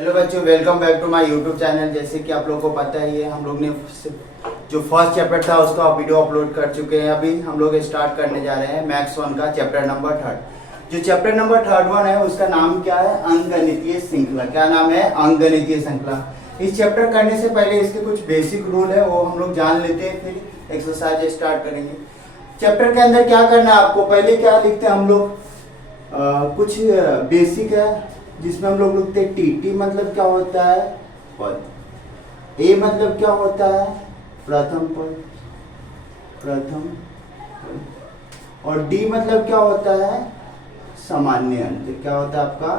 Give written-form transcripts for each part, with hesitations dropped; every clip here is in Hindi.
हेलो बच्चों, welcome back to my YouTube channel. जैसे कि आप लोगों को पता ही है, हम लोग ने जो फर्स्ट चैप्टर था उसका वीडियो अपलोड कर चुके हैं। अभी हम लोग स्टार्ट करने जा रहे हैं मैथ्स 1 का चैप्टर नंबर 3। जो चैप्टर नंबर 3 है उसका नाम क्या है? अंकगणितीय श्रृंखला। क्या नाम है? अंकगणितीय श्रृंखला। इस चैप्टर करने से पहले इसके कुछ बेसिक रूल है, वो हम लोग जान लेते हैं, फिर एक्सरसाइज स्टार्ट करेंगे। चैप्टर के अंदर क्या करना है आपको, पहले क्या लिखते हैं हम लोग, कुछ बेसिक है जिसमें हम लोग लिखते हैं टी मतलब क्या होता है? पद। ए मतलब क्या होता है? प्रथम पद, प्रथम पद। और डी मतलब क्या होता है? सामान्य अंतर। क्या होता है आपका?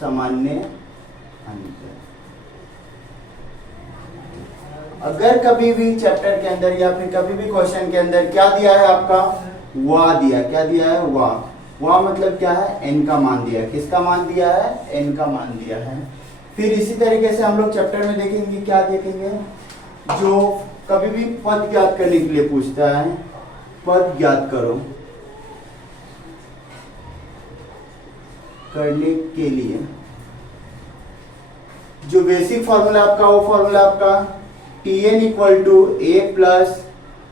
सामान्य अंतर। अगर कभी भी चैप्टर के अंदर या फिर कभी भी क्वेश्चन के अंदर क्या दिया है आपका? वा दिया। क्या दिया है? वा। वह मतलब क्या है? एन का मान दिया है। किसका मान दिया है? एन का मान दिया है। फिर इसी तरीके से हम लोग चैप्टर में देखेंगे, क्या देखेंगे, जो कभी भी पद ज्ञात करने के लिए पूछता है, पद ज्ञात करो करने के लिए जो बेसिक फॉर्मूला आपका, वो फॉर्मूला आपका Tn equal to a plus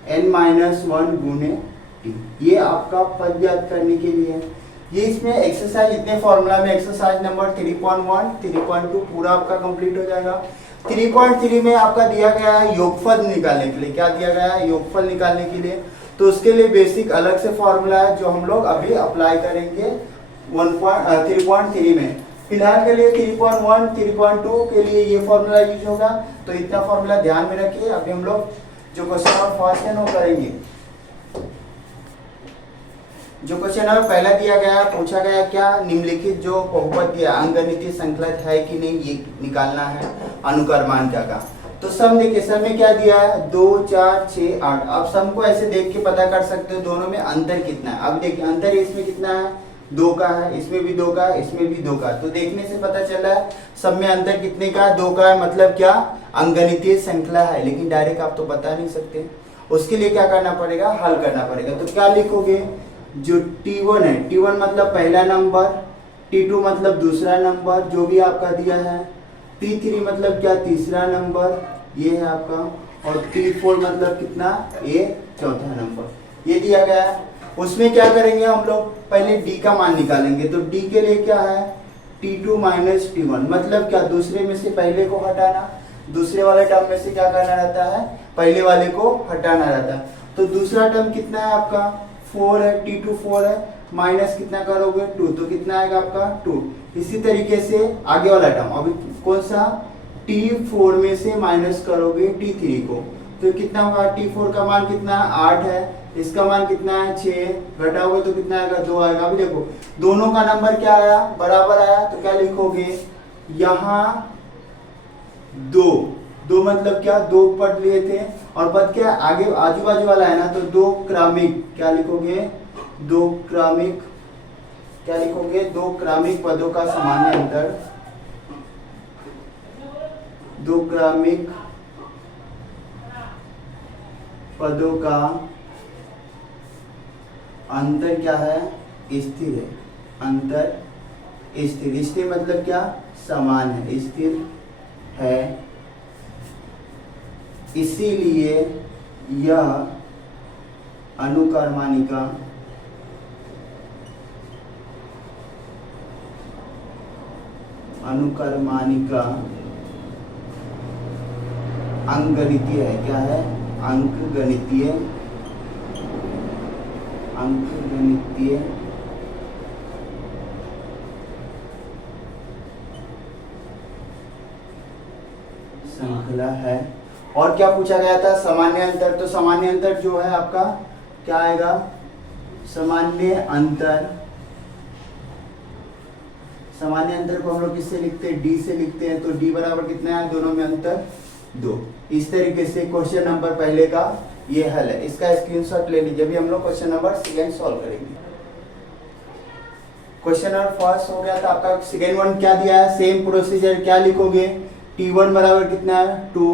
n minus 1 गुने टी। ये आपका पद ज्ञात करने के लिए है। ये इसमें एक्सरसाइज, इतने फॉर्मूला में एक्सरसाइज नंबर 3.1, 3.2 पूरा आपका कंप्लीट हो जाएगा। 3.3 में आपका दिया गया है योगफल निकालने के लिए। क्या दिया गया है? योगफल निकालने के लिए। तो उसके लिए बेसिक अलग से फॉर्मूला है जो हम लोग अभी अप्लाई करेंगे 3.3 में। फिलहाल के लिए 3.1, 3.2 के लिए ये फॉर्मूला यूज होगा, तो इतना फॉर्मूला ध्यान में रखिए। अभी हम लोग जो क्वेश्चन नंबर फर्स्ट है वो करेंगे। जो क्वेश्चन नंबर पहला दिया गया, पूछा गया क्या, निम्नलिखित जो बहुपद दिया अंकगणितीय श्रृंखला है कि नहीं, ये निकालना है अनुक्रमांक का। तो सम देखिए, सम में क्या दिया है? 2, 4, 6, 8। अब सम को ऐसे देख के पता कर सकते हो दोनों में अंतर कितना है। अब देखिए अंतर इसमें कितना है? 2 का है, इसमें भी 2 का है, इसमें भी 2 का है। तो देखने से पता चला है सब में अंतर कितने का है? 2 का है। मतलब क्या? अंकगणितीय श्रृंखला है। लेकिन डायरेक्ट आप तो बता नहीं सकते, उसके लिए क्या करना पड़ेगा? हल करना पड़ेगा। तो क्या लिखोगे? जो T1 है, T1 मतलब पहला नंबर, T2 मतलब दूसरा नंबर जो भी आपका दिया है, T3 मतलब क्या? तीसरा नंबर, ये है आपका। और T4 मतलब कितना? ये चौथा नंबर। ये दिया गया है। उसमें क्या करेंगे हम लोग? पहले D का मान निकालेंगे। तो D के लिए क्या है? T2 माइनस T1 मतलब क्या? दूसरे में से पहले को हटाना। दूसरे वाले टर्म में से क्या करना रहता है? पहले वाले को हटाना रहता है। तो दूसरा टर्म कितना है आपका? 4 है, T2 4 है, माइनस कितना करोगे? 2, तो कितना आएगा आपका? 2। इसी तरीके से आगे वाला टर्म, अभी कौन सा? T4 में से माइनस करोगे T3 को, तो कितना होगा? T4 का मान कितना है? 8 है, इसका मान कितना है? 6, घटाओगे तो कितना आएगा? 2 आएगा। अभी देखो दोनों का नंबर क्या आया? बराबर आया। तो क्या लिखोगे? यहाँ 2 मतलब क्या? 2 पद लिए थे, और पद क्या आगे आजू बाजू वाला है ना, तो 2 क्रमिक। क्या लिखोगे? 2 क्रमिक। क्या लिखोगे? 2 क्रमिक पदों का सामान्य अंतर। 2 क्रमिक पदों का अंतर क्या है? स्थिर है। अंतर स्थिर। स्थिर मतलब क्या? समान है, स्थिर है। इसीलिए यह अनुक्रमानिका अंकगणितीय है। क्या है? अंकगणितीय श्रृंखला है। और क्या पूछा गया था? सामान्य अंतर। तो सामान्य अंतर जो है आपका क्या आएगा? सामान्य अंतर को हम लोग किससे लिखते हैं? D से लिखते हैं। तो D बराबर कितना है? दोनों में अंतर 2। इस तरीके से क्वेश्चन नंबर पहले का ये हल है। इसका स्क्रीनशॉट ले लीजिए। अभी हम लोग क्वेश्चन नंबर सेकेंड सॉल्व करेंगे। क्वेश्चन नंबर फर्स्ट हो गया था आपका। सेकेंड वन क्या दिया है? Same procedure. क्या लिखोगे? T1 बराबर कितना है? 2।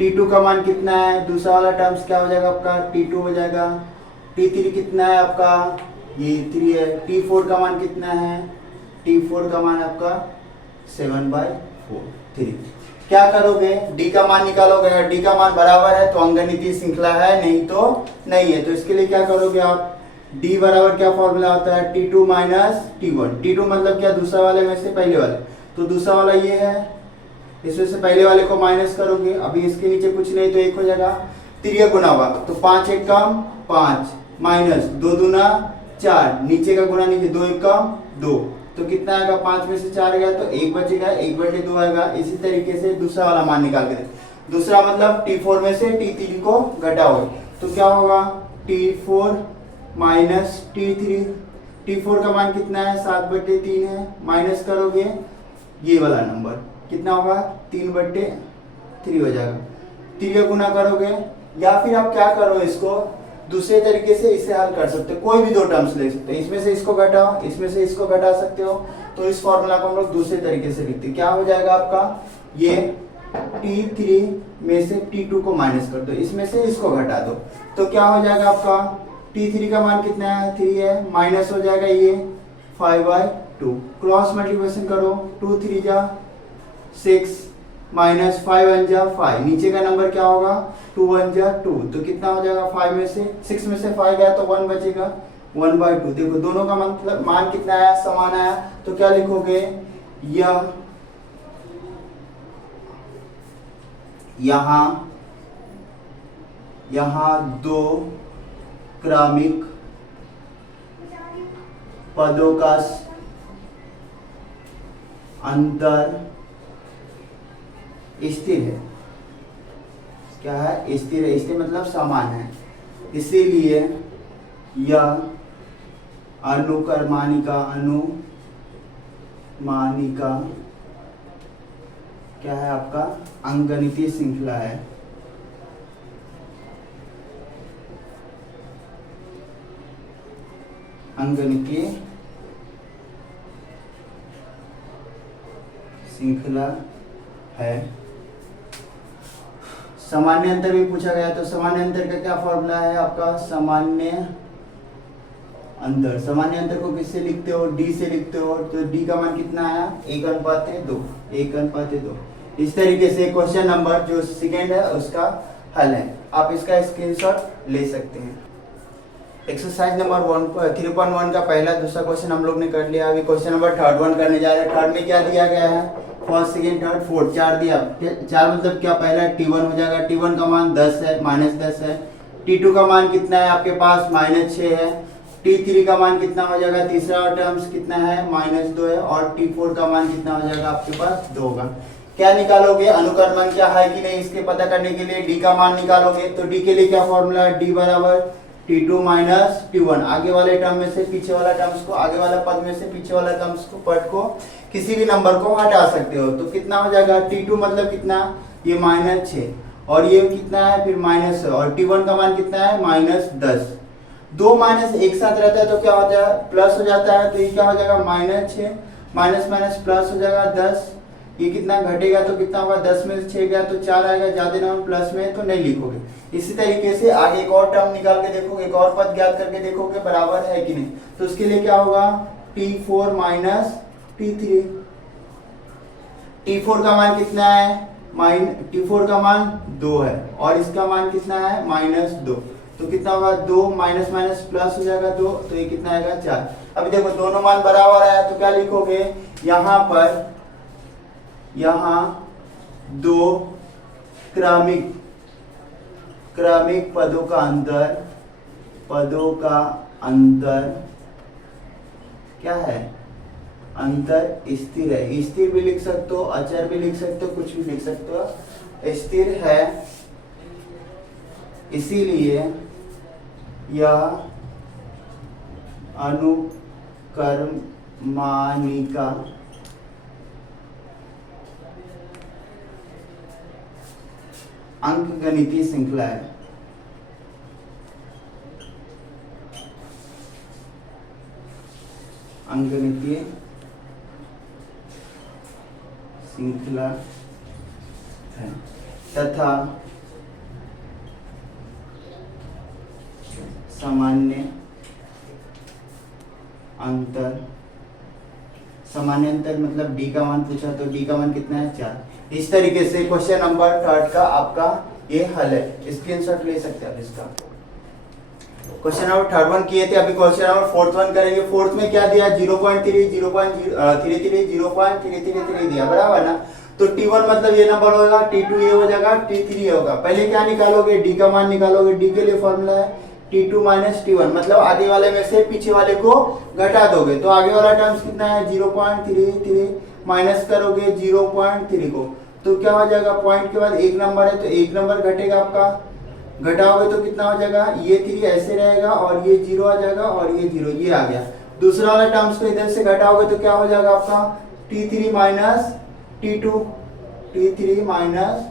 T2 का मान कितना है? दूसरा वाला टर्म्स क्या हो जाएगा आपका? T2 हो जाएगा। T3 कितना है आपका? ये 3 है। T4 का मान कितना है? T4 का मान आपका 7/4 4 3। क्या करोगे, डी का मान निकालोगे, डी का मान बराबर है तो अंगनितीय श्रृंखला है, नहीं तो नहीं है। तो इसके लिए क्या करोगे आप, डी बराबर क्या फॉर्मूला होता है, T2 माइनस T1। T2 मतलब क्या, दूसरा वाले में से पहले वाले, तो दूसरा वाला ये है, इसमें से पहले वाले को माइनस करोगे, अभी इसके नीचे कुछ नहीं तो 1 हो जाएगा, तिरिया गुना हुआ तो 5 1 कम 5 माइनस 2 दूना 4, नीचे का गुना नीचे 2 1 कम 2, तो कितना आएगा, 5 में से 4 गया तो 1 बचेगा, 1/2 आएगा। इसी तरीके से दूसरा वाला मान निकाल के दूसरा मतलब T4 में से T3 को घटाओगे तो क्या होगा, T4 माइनस T3। T4 का मान कितना है, 7/3 है, माइनस करोगे ये वाला नंबर कितना होगा, 3/3 हो जाएगा। तिरिया गुना करोगे, या फिर आप क्या करो, इसको दूसरे तरीके से इसे हल कर सकते हो, कोई भी दो टर्म्स ले सकते हो, इसमें से इसको घटाओ, इसमें से इसको घटा सकते हो। तो इस फॉर्मूला को हम लोग दूसरे तरीके से लिखते हैं, क्या हो जाएगा आपका, ये T3 में से T2 को माइनस कर दो, इसमें से इसको घटा दो, तो क्या हो जाएगा आपका, T3 का मान कितना है, 3 है, माइनस हो जाएगा ये 5/2, क्रॉस मल्टीप्लिकेशन करो, 2 3 जा 6 माइनस 5 1 जा 5, नीचे का नंबर क्या होगा, 2 1 जा 2, तो कितना हो जाएगा, 5 में से 6 में से 5 गया तो 1 बचेगा, 1/2। देखो दोनों का मतलब मान कितना आया, समान आया, तो क्या लिखोगे, यहाँ 2 क्रमिक पदों का अंतर स्थिर है। क्या है, स्थिर है, स्थिर मतलब समान है, इसीलिए यह अनुक्रमानिका क्या है आपका, अंगनितीय श्रृंखला है। अंगनितीय श्रृंखला है। सामान्य अंतर भी पूछा गया, तो सामान्य अंतर का क्या फॉर्मूला है आपका, सामान्य अंतर, सामान्य अंतर को किससे लिखते हो, डी से लिखते हो, तो डी का मान कितना आया, 1:2, 1:2। इस तरीके से क्वेश्चन नंबर जो सेकेंड है उसका हल है, आप इसका स्क्रीनशॉट ले सकते हैं। एक्सरसाइज नंबर 3.1 का पहला दूसरा क्वेश्चन हम लोग ने कर लिया, अभी क्वेश्चन नंबर थर्ड 1 करने जा रहे हैं। थर्ड में क्या दिया गया है, फर्स्ट सेकेंड थर्ड फोर्थ 4 दिया, 4 मतलब क्या, पहला T1 हो जाएगा, T1 का मान 10 है, -10 है। T2 का मान कितना है आपके पास, -6 है। T3 का मान कितना हो जाएगा, तीसरा टर्म्स कितना है, -2 है, और T4 का मान कितना हो जाएगा आपके पास, 2 होगा। क्या निकालोगे, अनुक्रमण क्या है कि नहीं, इसके पता करने के लिए डी का मान निकालोगे, तो डी के लिए क्या फॉर्मूला है, डी बराबर T2 माइनस T1, आगे वाले टर्म में से पीछे वाला टर्म्स को, आगे वाला पद में से पीछे वाला टर्म्स को, पद को, किसी भी नंबर को हटा सकते हो, तो कितना हो जाएगा, T2 मतलब कितना, ये -6, और ये कितना है फिर माइनस, और T1 का मान कितना है, -10। 2 माइनस एक साथ रहता है तो क्या होता है, प्लस हो जाता है, तो ये क्या हो जाएगा, -6 माइनस माइनस प्लस हो जाएगा 10, ये कितना घटेगा तो कितना होगा, 10 में से 6 गया तो 4 आएगा, ज्यादा नंबर प्लस में तो नहीं लिखोगे। इसी तरीके से आगे एक और टर्म निकाल के देखोगे, एक और पद ज्ञात करके देखोगे बराबर है कि नहीं, तो उसके लिए क्या होगा, T4 माइनस T3। T4 का मान कितना है, T4 का मान 2 है, और इसका मान कितना है, -2, तो कितना होगा, 2 माइनस माइनस प्लस हो जाएगा 2, तो ये कितना आएगा, 4। अभी देखो दोनों मान बराबर है, तो क्या लिखोगे, यहाँ 2 क्रमिक पदों का अंतर क्या है, अंतर स्थिर है। स्थिर भी लिख सकते हो, अचर भी लिख सकते हो, कुछ भी लिख सकते हो, स्थिर है, इसीलिए यह अनुक्रमानिका अंकगणितीय श्रृंखला है। अंकगणितीय श्रृंखला है तथा सामान्य अंतर सामान्य अंतर मतलब डी का मान पूछा, तो डी का मान कितना है 4। इस तरीके से क्वेश्चन नंबर 3 का आपका ये हल है। स्क्रीनशॉट ले सकते हैं आप इसका। क्वेश्चन नंबर 3 किए थे, अभी क्वेश्चन नंबर 4 करेंगे। फोर्थ में क्या दिया 0.3 0.33 0.333 दिया, बराबर ना। तो T1 मतलब ये नंबर होगा, T2 ये हो जाएगा, T3 ये होगा। पहले क्या निकालोगे, डी का मान निकालोगे। डी के लिए फॉर्मूला है T2 माइनस T1, मतलब आगे वाले में से पीछे वाले को घटा दोगे। तो आगे वाला टर्म्स कितना है 0.33 माइनस करोगे 0.3 को, तो क्या हो जाएगा, पॉइंट के बाद एक नंबर है तो एक नंबर घटेगा आपका, घटाओगे तो कितना हो जाएगा, ये 3 ऐसे रहेगा और ये 0 आ जाएगा और ये 0 ये आ गया। दूसरा वाला टर्म्स को इधर से घटाओगे तो क्या हो जाएगा आपका T3 minus T2, T3 minus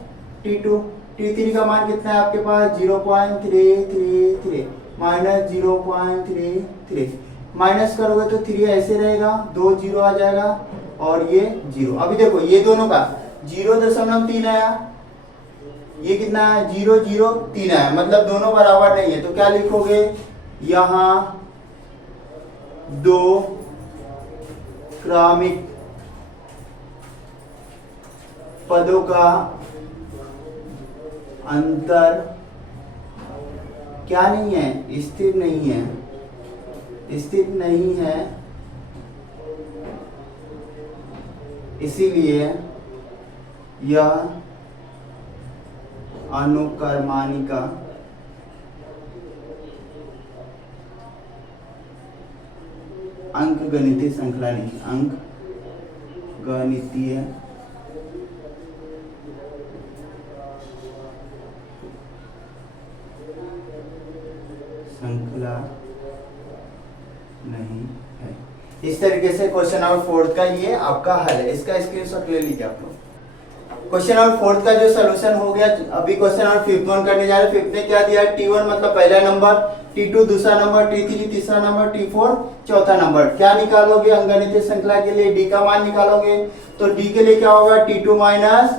T2। T3 का मान कितना है आपके पास 0.333 माइनस 0.33, माइनस करोगे तो 3 ऐसे रहेगा, 2 0 आ जाएगा और ये 0। अभी देखो ये दोनों का 0.3 आया, ये कितना है 0.03 आया, मतलब दोनों बराबर नहीं है। तो क्या लिखोगे, यहाँ 2 क्रमिक पदों का अंतर क्या नहीं है, स्थिर नहीं है, स्थिर नहीं है, इसीलिए यह अनुक्रमानिका अंकगणितीय श्रृंखला नहीं, अंकगणितीय श्रृंखला नहीं है। इस तरीके से क्वेश्चन नंबर 4 का ये आपका हल है। इसका स्क्रीनशॉट ले लीजिए आप लोग। क्वेश्चन नंबर 4 का जो सलूशन हो गया। अभी क्वेश्चन नंबर 5 करने जा रहे हैं। 5 में क्या दिया है, T1 मतलब पहला नंबर, T2 दूसरा नंबर, T3 तीसरा नंबर, T4 चौथा नंबर। क्या निकालोगे अंकगणितीय श्रृंखला के लिए, डी का मान निकालोगे। तो डी के लिए क्या होगा T2 माइनस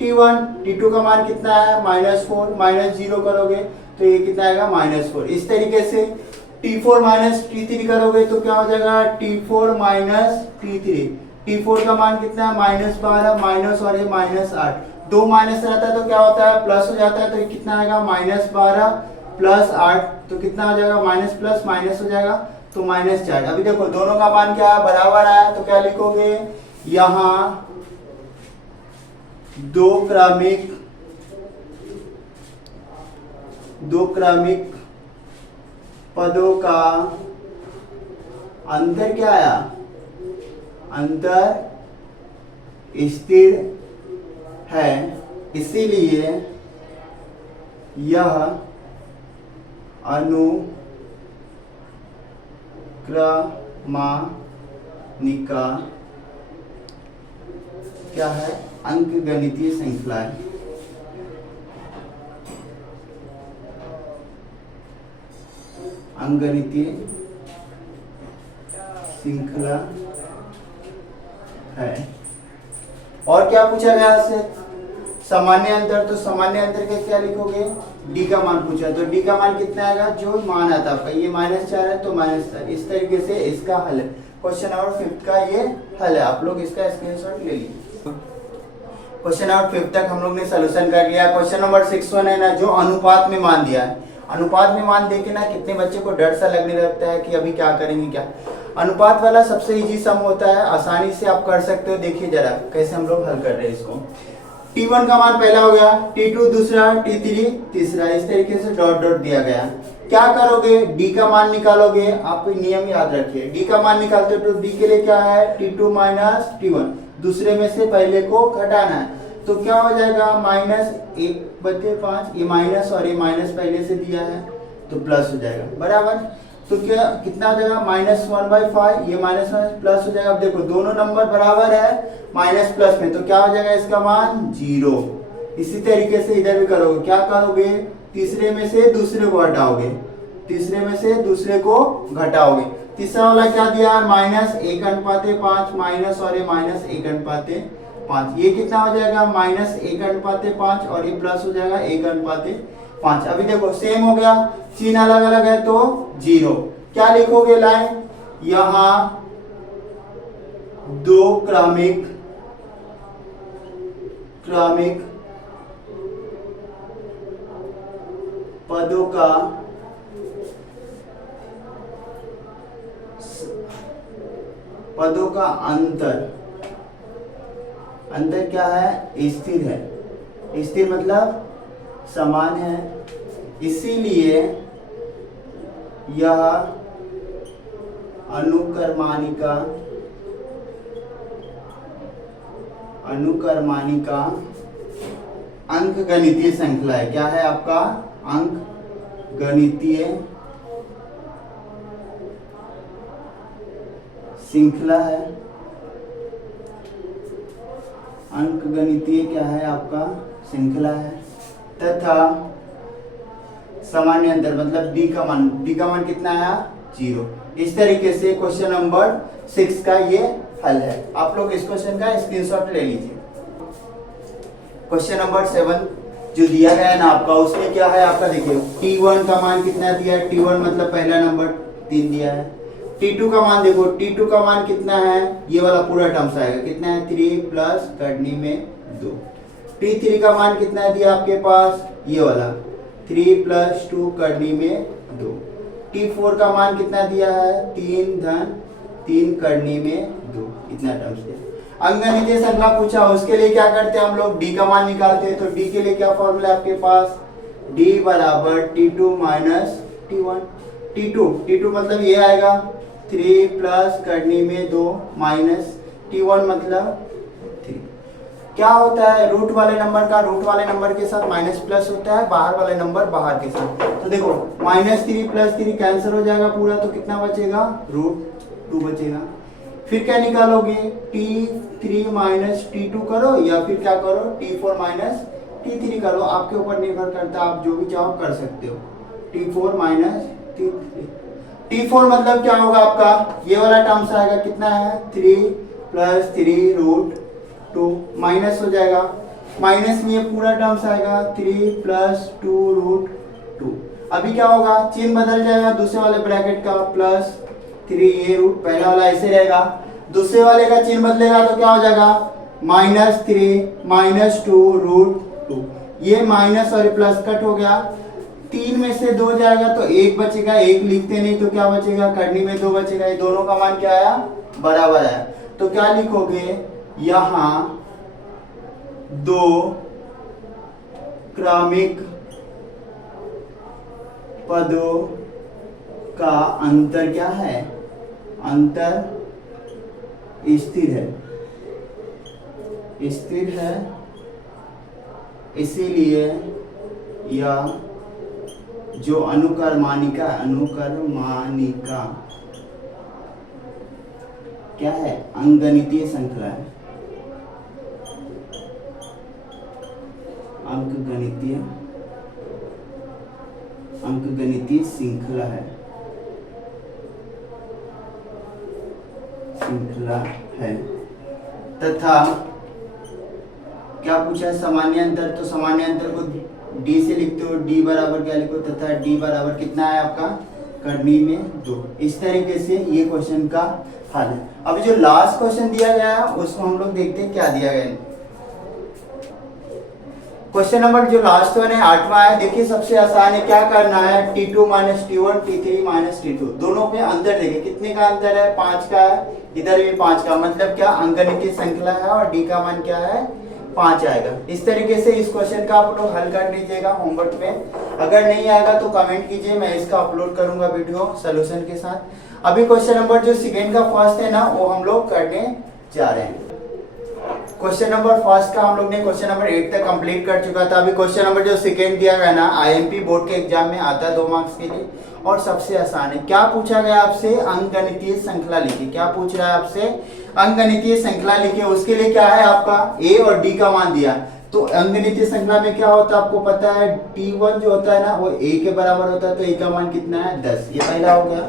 T1, T2 का मान कितना है -4, माइनस 0 करोगे तो ये कितना आएगा -4। इस तरीके से T4 माइनस T3 करोगे तो क्या हो जाएगा T4 माइनस T3। T4 का मान कितना है -12, माइनस और ये -8, 2 माइनस रहता है तो क्या होता है प्लस हो जाता है। तो ये कितना आएगा -12 प्लस 8, तो कितना हो जाएगा माइनस प्लस माइनस हो जाएगा तो -4। अभी देखो दोनों का मान क्या बराबर आया, तो क्या लिखोगे, यहाँ 2 क्रमिक पदों का अंतर क्या आया, अंतर स्थिर है, इसीलिए यह अनुक्रमानिका क्या है, अंकगणितीय श्रृंखला है। अंकगणितीय श्रृंखला है। और क्या पूछा गया से सामान्य अंतर, तो सामान्य अंतर के क्या लिखोगे, डी का मान पूछा तो डी का मान कितना आएगा, जो मान आता आपका ये -4 है तो -4। इस तरीके से इसका हल है। क्वेश्चन नंबर 5 का ये हल है, आप लोग इसका स्क्रीनशॉट ले लीजिए। क्वेश्चन नंबर 5 तक हम लोग ने सॉल्यूशन कर लिया। क्वेश्चन नंबर 6 है ना, जो अनुपात में मान दिया है। अनुपात में मान देके ना कितने बच्चे को डर सा लगने लगता है कि अभी क्या करेंगे क्या। अनुपात वाला सबसे इजी सम होता है, आसानी से आप कर सकते हो। देखिए जरा कैसे हम लोग हल कर रहे हैं इसको। T1 का मान पहला हो गया, T2 दूसरा, T3 तीसरा, इस तरीके से डॉट डॉट दिया गया। क्या करोगे, D का मान निकालोगे। आप नियम याद रखिए, D का मान निकालते हो तो D के लिए क्या है T2 माइनस T1, दूसरे में से पहले को घटाना है। तो क्या हो जाएगा -1/5, ये माइनस और ये माइनस पहले से दिया है तो प्लस हो जाएगा, बराबर। तो क्या कितना हो जाएगा -1/5, ये माइनस प्लस हो जाएगा। अब देखो दोनों नंबर बराबर है माइनस प्लस में, तो क्या हो जाएगा इसका मान 0। इसी तरीके से इधर भी करोगे। क्या करोगे, तीसरे में से दूसरे को हटाओगे, तीसरे में से दूसरे को घटाओगे। तीसरा वाला क्या दिया -1/5, माइनस और ये -1/5, ये कितना हो जाएगा -1/5 और ये प्लस हो जाएगा 1/5। अभी देखो सेम हो गया, चिन्ह अलग अलग है तो 0। क्या लिखोगे लाइन, यहाँ दो क्रमिक पदों का अंतर क्या है? स्थिर है। स्थिर मतलब समान है, इसीलिए यह अनुक्रमानिका अंकगणितीय श्रृंखला है। क्या है आपका? अंकगणितीय श्रृंखला है। अंकगणितीय क्या है आपका? श्रृंखला है। तथा सामान्य अंतर मतलब डी का मान कितना आया? 0। इस तरीके से क्वेश्चन नंबर 6 का ये हल है। आप लोग इस क्वेश्चन का स्क्रीनशॉट ले लीजिए। क्वेश्चन नंबर 7 जो दिया गया है ना आपका, उसमें क्या है आपका? देखिए T1 का मान कितना दिया है? T1 मतलब पहला नंबर 3 दिया है। T2 का मान देखो, T2 का मान कितना है? ये वाला पूरा टर्म्स आएगा, कितना है? 3 प्लस करनी में 2। T3 का मान कितना दिया आपके पास? ये वाला 3 प्लस 2 करनी में 2। T4 का मान कितना दिया है? 3 धन 3 करनी में 2। इतना टर्म्स दिया। अंकगणितीय श्रृंखला पूछा, उसके लिए क्या करते हैं हम लोग? डी का मान निकालते हैं। तो डी के लिए क्या फॉर्मूला है आपके पास? डी बराबर T2 माइनस T1। T2 मतलब ये आएगा 3 प्लस करनी में 2 माइनस T1 मतलब 3। क्या होता है? रूट वाले नंबर के साथ माइनस प्लस होता है, बाहर वाले नंबर बाहर के साथ। तो देखो -3 प्लस 3 कैंसिल हो जाएगा पूरा, तो कितना बचेगा? √2 बचेगा। फिर क्या निकालोगे? T3 माइनस T2 करो, या फिर क्या करो? T4 माइनस T3 करो। आपके ऊपर निर्भर करता है, आप जो भी चाहो कर सकते हो। T4 minus T3। T4 मतलब क्या होगा आपका? ये वाला टर्म्स आएगा, कितना है? 3 प्लस 3 √2 माइनस हो जाएगा। माइनस में ये पूरा टर्म्स आएगा 3 प्लस 2 √2। अभी क्या होगा? चिन्ह बदल जाएगा, दूसरे वाले ब्रैकेट का प्लस 3, ये रूट पहला वाला ऐसे रहेगा, दूसरे वाले का चिन्ह बदलेगा तो क्या हो जाएगा? -3 माइनस 2 √2। ये माइनस और प्लस कट हो गया, 3 में से 2 जाएगा तो 1 बचेगा। 1 लिखते नहीं तो क्या बचेगा? करनी में 2 बचेगा। ये दोनों का मान क्या आया? बराबर आया। तो क्या लिखोगे? यहाँ 2 क्रमिक पदों का अंतर क्या है? अंतर स्थिर है, इसीलिए यह जो अनुक्रमानिका क्या है? अंकगणितीय श्रृंखला है। अंकगणितीय श्रृंखला है तथा क्या पूछा है? सामान्य अंतर। तो सामान्य अंतर को डी से लिखते हो, डी बराबर क्या लिखो? तथा डी बराबर कितना है आपका? करनी में 2। इस तरीके से ये क्वेश्चन का हल है। अभी जो लास्ट क्वेश्चन दिया गया है उसको हम लोग देखते हैं क्या दिया गया है। क्वेश्चन नंबर जो लास्ट वन है 8वां है। देखिए सबसे आसान है, क्या करना है? T2 minus T1, T3 minus T2, दोनों पे अंतर देखिए। कितने का अंतर है? 5 का है। इधर भी 5 का, मतलब क्या? अंकगणितीय श्रृंखला है और डी का मान क्या है? 5 आएगा। इस तरीके से इस क्वेश्चन का आप लोग हल कर लीजिएगा होमवर्क में। अगर नहीं आएगा तो कमेंट कीजिए, मैं इसका अपलोड करूंगा वीडियो सोल्यूशन के साथ। अभी क्वेश्चन नंबर जो सेकेंड का फर्स्ट है ना, वो हम लोग करने जा रहे हैं। क्वेश्चन नंबर फर्स्ट का हम लोग ने क्वेश्चन नंबर 8 तक कंप्लीट कर चुका था। अभी क्वेश्चन नंबर जो सेकेंड दिया गया ना, IMP बोर्ड के एग्जाम में आता है 2 मार्क्स के लिए और सबसे आसान है। क्या पूछा गया आपसे? अंकगणितीय श्रृंखला लिखिए। क्या पूछ रहा है आपसे? अंकगणितीय श्रृंखला लिखिए। उसके लिए क्या है आपका? A और D का मान दिया। तो अंकगणितीय श्रृंखला में क्या होता है आपको पता है? T1 जो होता है ना वो A के बराबर होता है, तो A का मान कितना है? 10। ये पहला हो गया।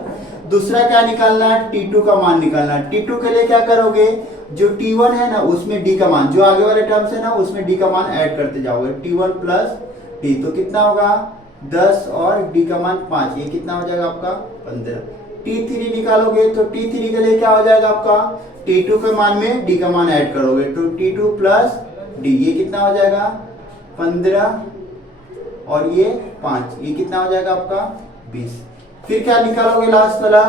दूसरा क्या निकालना है? T2 का मान निकालना है। T2 के लिए क्या करोगे? जो T1 है ना उसमें D का मान, जो आगे वाले टर्म्स है ना उसमें D का मान ऐड करते जाओगे। T1 प्लस D तो कितना होगा? 10 और D का मान 5, ये कितना हो जाएगा आपका? 15। T3 निकालोगे तो T3 के लिए क्या हो जाएगा आपका? T2 के मान में D का मान ऐड करोगे तो T2 प्लस D, ये कितना हो जाएगा 15 और ये 5, ये कितना हो जाएगा आपका 20। फिर क्या निकालोगे लास्ट वाला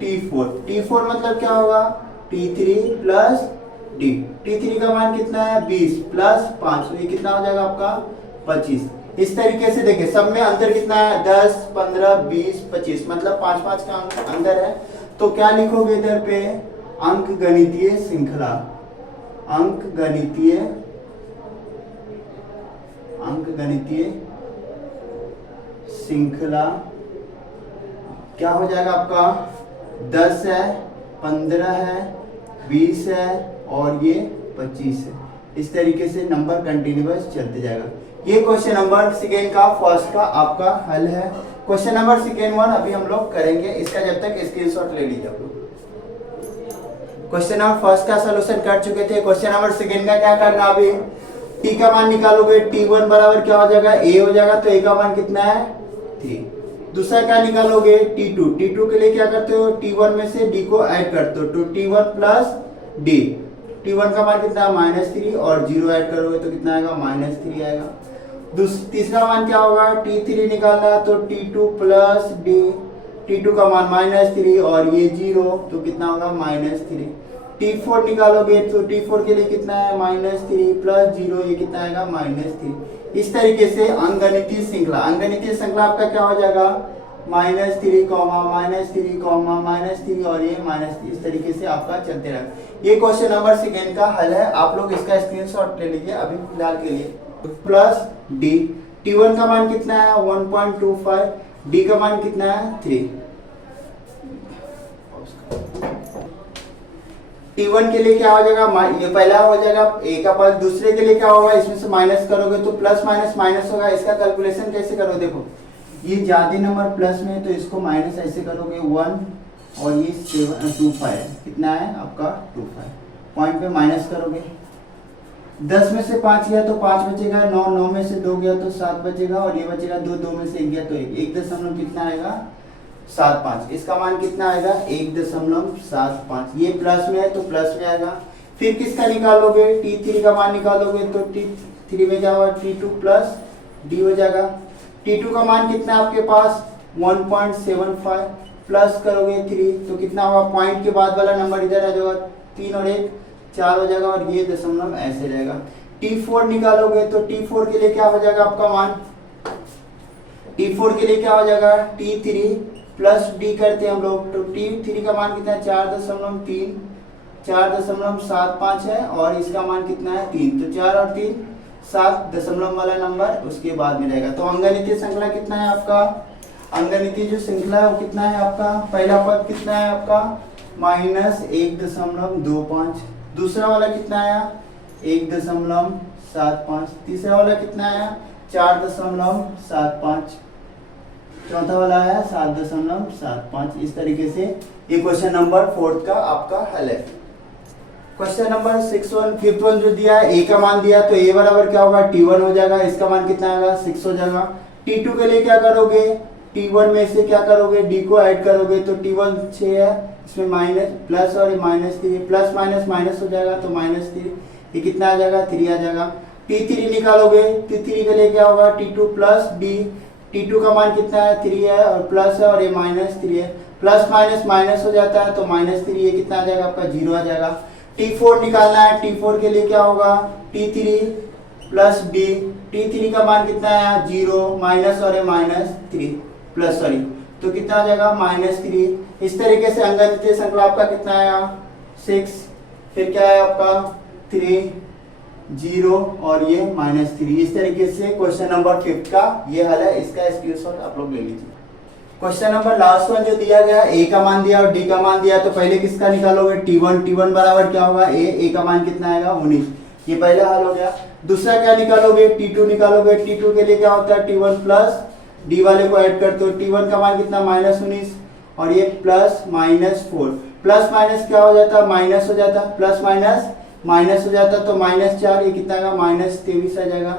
T4 मतलब क्या होगा T3 प्लस D, T3 का मान कितना है 20 प्लस 5, ये कितना हो जाएगा आपका 25। इस तरीके से देखिए सब में अंतर कितना है 10, 15, 20, 25, मतलब 5-5 का अंतर है। तो क्या लिखोगे इधर पे अंकगणितीय श्रृंखला, अंकगणितीय श्रृंखला क्या हो जाएगा आपका 10 है, 15 है, 20 है और ये 25 है। इस तरीके से नंबर कंटिन्यूअस चलते जाएगा। ये क्वेश्चन नंबर सेकेंड का फर्स्ट का आपका हल है। क्वेश्चन नंबर सेकेंड 1 अभी हम लोग करेंगे, इसका जब तक स्क्रीनशॉट ले लीजिए आप लोग। क्वेश्चन नंबर फर्स्ट का सॉल्यूशन कर चुके थे, क्वेश्चन नंबर सेकेंड का क्या करना अभी t का मान निकालोगे t1 बराबर क्या हो जाएगा a हो जाएगा, तो a का मान कितना है 3। दूसरा क्या निकालोगे t2 के लिए क्या करते हो t1 में से d को ऐड करते हो तो t1 प्लस d, t1 का मान कितना है -3 और 0 ऐड करोगे तो कितना आएगा -3 आएगा। तीसरा मान क्या होगा t3 निकालना है तो t2 प्लस d, t2 का मान -3 और ये 0 तो कितना होगा -3। t4 निकालोगे तो t4 के लिए कितना है -3 प्लस 0, ये कितना आएगा -3। इस तरीके से अंकगणितीय श्रृंखला आपका क्या हो जाएगा -3, -3, -3 और ये -3, इस तरीके से आपका चलते रहेगा। ये क्वेश्चन नंबर सेकेंड का हल है, आप लोग इसका स्क्रीनशॉट ले लीजिए अभी फिलहाल के लिए। प्लस डी, t1 का मान कितना है 1.25, d का मान कितना है 3। t1 के लिए क्या हो जाएगा ये पहला हो जाएगा a का पास, दूसरे के लिए क्या होगा इसमें से माइनस करोगे तो प्लस माइनस माइनस होगा। इसका कैलकुलेशन कैसे करो देखो, ये ज्यादा नंबर प्लस में तो इसको माइनस ऐसे करोगे 1 और ये 725 कितना है आपका 25, पॉइंट पे माइनस करोगे। 10 में से 5 गया तो 5 बचेगा, 9 में से 2 गया तो 7 बचेगा और ये बचेगा 2 में से 1 गया तो 1 दशमलव कितना आएगा 75। इसका मान कितना आएगा 1.75। ये प्लस में है तो प्लस में आएगा। फिर किसका निकालोगे t3 का मान निकालोगे तो t3 में क्या होगा t2 प्लस d हो जाएगा। t2 का मान कितना है आपके पास 1.75 प्लस करोगे 3 तो कितना होगा, पॉइंट के बाद वाला नंबर इधर आ जाएगा 3 और 1 4 हो जाएगा और ये दशमलव ऐसे रहेगा। t4 निकालोगे तो t4 के लिए क्या हो जाएगा आपका मान, t4 के लिए क्या हो जाएगा t3 प्लस d करते हैं हम लोग तो t3 का मान कितना है 4.75 है और इसका मान कितना है 3, तो 4 और 3 7 दशमलव वाला नंबर उसके बाद में रहेगा। तो अंकगणितीय श्रृंखला कितना है आपका, अंकगणितीय जो श्रृंखला है वो कितना है आपका, पहला पद कितना है आपका -1.25, दूसरा वाला कितना आया 1.75, तीसरा वाला कितना आया 4.75, चौथा वाला है 7.75। इस तरीके से ये क्वेश्चन नंबर 4 का आपका हल है। क्वेश्चन नंबर 5th वन जो दिया है a का मान दिया तो a बराबर क्या होगा t1 हो जाएगा, इसका मान कितना आएगा 6 हो जाएगा। t2 के लिए क्या करोगे t1 में से क्या करोगे d को ऐड करोगे तो t1 6 है, इसमें माइनस प्लस और -3 प्लस माइनस माइनस हो जाएगा तो -3, ये कितना आ जाएगा 3 आ जाएगा। t3 निकालोगे t3 के लिए क्या होगा t2 प्लस d, t2 का मान कितना है 3 है और प्लस है और ये -3 है, प्लस माइनस माइनस हो जाता है तो -3, ये कितना आ जाएगा आपका 0 आ जाएगा। t4 निकालना है, t4 के लिए क्या होगा t3 प्लस d, t3 का मान कितना है 0 माइनस और ये -3 प्लस सॉरी तो कितना आ जाएगा -3। इस तरीके से अंकगणितीय श्रृंखला आपका कितना आया 6, फिर क्या है आपका 3 0 और ये -3। इस तरीके से क्वेश्चन नंबर 5 का ये हल है, इसका स्क्रीनशॉट आप लोग ले लीजिए। क्वेश्चन नंबर लास्ट वन जो दिया गया a का मान दिया और d का मान दिया तो पहले किसका निकालोगे t1 बराबर क्या होगा a का मान कितना आएगा 19, ये पहला हल हो गया। दूसरा क्या निकालोगे t2 निकालोगे, t2 के लिए क्या होता है t1 प्लस d वाले को ऐड करते हो, t1 का मान कितना -19 और ये प्लस -4, प्लस माइनस क्या हो जाता है माइनस हो जाता है, प्लस माइनस माइनस हो जाता है तो -4, ये कितना आएगा -23 आ जाएगा।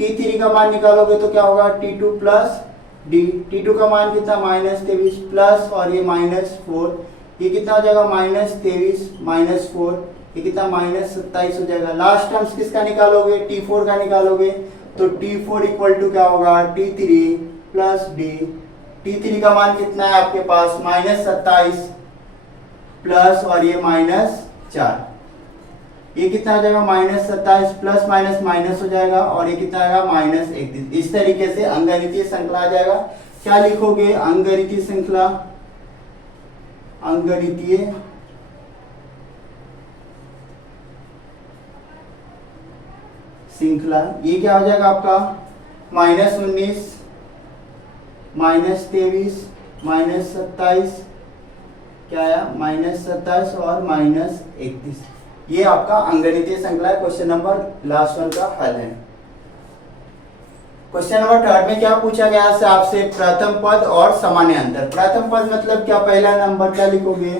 t3 का मान निकालोगे तो क्या होगा t2 प्लस d, t2 का मान कितना -23 प्लस और ये -4, ये कितना हो जाएगा -23 -4, ये कितना -27 हो जाएगा। लास्ट टर्म्स किसका निकालोगे, T4 का निकालोगे, तो T4 इक्वल टू क्या होगा, T3 प्लस D। T3 का मान कितना है आपके पास, -27 प्लस और ये -4, ये कितना हो जाएगा -27 प्लस माइनस माइनस हो जाएगा और ये कितना आएगा -31। इस तरीके से अंगगणितीय श्रृंखला आ जाएगा। क्या लिखोगे, अंगगणितीय श्रृंखला, अंगगणितीय श्रृंखला, ये क्या हो जाएगा आपका -19 -23 -27, क्या आया -27 और -31। ये आपका अंगगणितीय श्रृंखला है। क्वेश्चन नंबर लास्ट वन का हल है। क्वेश्चन नंबर 3 में क्या पूछा गया है आपसे, प्रथम पद और सामान्य अंतर। प्रथम पद मतलब क्या, पहला नंबर, क्या लिखोगे,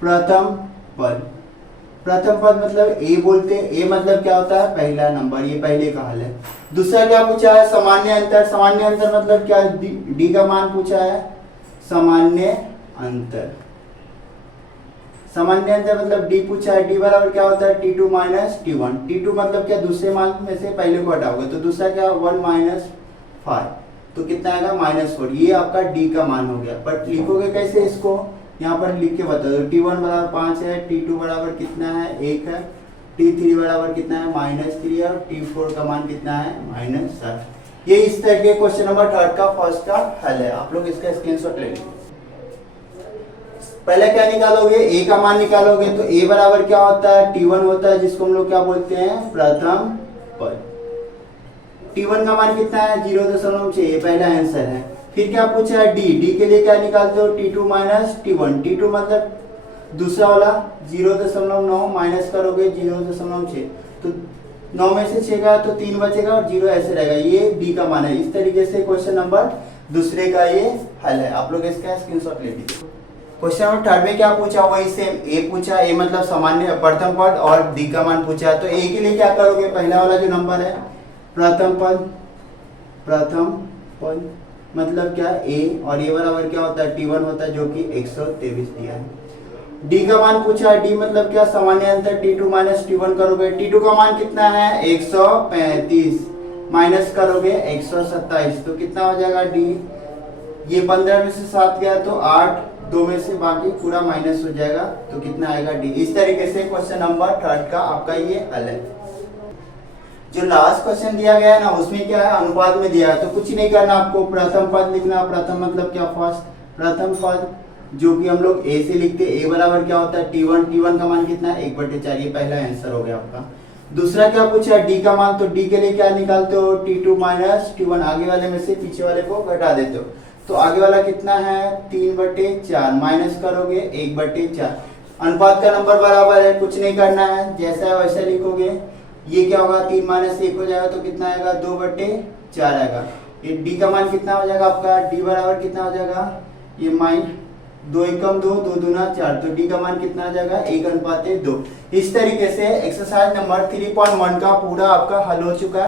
प्रथम पद। प्रथम पद मतलब ए बोलते हैं, ए मतलब क्या होता है, पहला नंबर, ये पहले का हल है। दूसरा क्या पूछा है, सामान्य अंतर। सामान्य अंतर मतलब क्या, डी का मान पूछा है, सामान्य अंतर। सामान्य अंतर मतलब डी पूछा है, डी बराबर क्या होता है, T2 माइनस T1। T2 मतलब क्या, दूसरे मान में से पहले को हटाओगे, तो दूसरा क्या 1 - 5, तो कितना आएगा -4। ये आपका डी का मान हो गया। बट लिखोगे कैसे इसको, यहाँ पर लिख के बता दो। T1 बराबर 5 है, T2 बराबर कितना है, 1 है, T3 बराबर कितना है, -3 है, और T4 का मान कितना है, -7। ये इस तरह के क्वेश्चन नंबर 3 का फर्स्ट का हल है। आप लोग इसका स्क्रीनशॉट ले लीजिए। पहले क्या निकालोगे, ए का मान निकालोगे, तो ए बराबर क्या होता है, T1 होता है, जिसको हम लोग क्या बोलते हैं, प्रथम पद। T1 का मान कितना है, 0.6, ये पहला आंसर है। फिर क्या पूछा है, डी के लिए क्या निकालते हो, T2 माइनस T1। T2 मतलब दूसरा वाला 0.9 माइनस करोगे 0.6, तो 9 में से 6 का तो 3 बचेगा और 0 ऐसे रहेगा। ये डी का मान है। इस तरीके से क्वेश्चन नंबर दूसरे का ये हल है। आप लोग इसका स्क्रीनशॉट ले लीजिए। क्वेश्चन नंबर 3 में क्या पूछा, वही सेम, ए पूछा, ए मतलब सामान्य प्रथम पद, और डी का मान पूछा। तो ए के लिए क्या करोगे, पहला वाला जो नंबर है प्रथम पद, प्रथम पद मतलब क्या, ए, और ए बराबर क्या होता है, T1 होता है, जो कि 123 दिया है। डी का मान पूछा है, डी मतलब क्या, सामान्य अंतर, T2 माइनस T1 करोगे, T2 का मान कितना है, 135, माइनस करोगे 127, तो कितना हो जाएगा डी। ये 15 में से 7 गया तो 8, 2 में से बाकी पूरा माइनस हो जाएगा, तो कितना आएगा डी। इस तरीके से क्वेश्चन नंबर 3 का आपका ये हल है। जो लास्ट क्वेश्चन दिया गया है ना, उसमें क्या है, अनुपात में दिया है, तो कुछ नहीं करना आपको, प्रथम पद लिखना। प्रथम मतलब क्या, फर्स्ट, प्रथम पद, जो कि हम लोग ए से लिखते हैं। ए बराबर क्या होता है, T1। T1 का मान कितना है, 1/4, ये पहला आंसर हो गया आपका। दूसरा क्या पूछा है, डी का मान, तो डी के लिए क्या निकालते हो, T2 माइनस T1, आगे वाले में से पीछे वाले को घटा देते हो, तो आगे वाला कितना है, 3/4, माइनस करोगे 1/4। अनुपात का नंबर बराबर है, कुछ नहीं करना है, जैसा है वैसा लिखोगे। ये क्या होगा, 3 - 1 हो जाएगा, तो कितना आएगा, 2/4 आएगा। ये डी का मान कितना हो जाएगा आपका, डी बराबर कितना हो जाएगा, ये -2 एकम 2, 2 दूना 4, तो डी का मान कितना आ जाएगा, 1:2। इस तरीके से एक्सरसाइज नंबर 3.1 का पूरा आपका हल हो चुका है।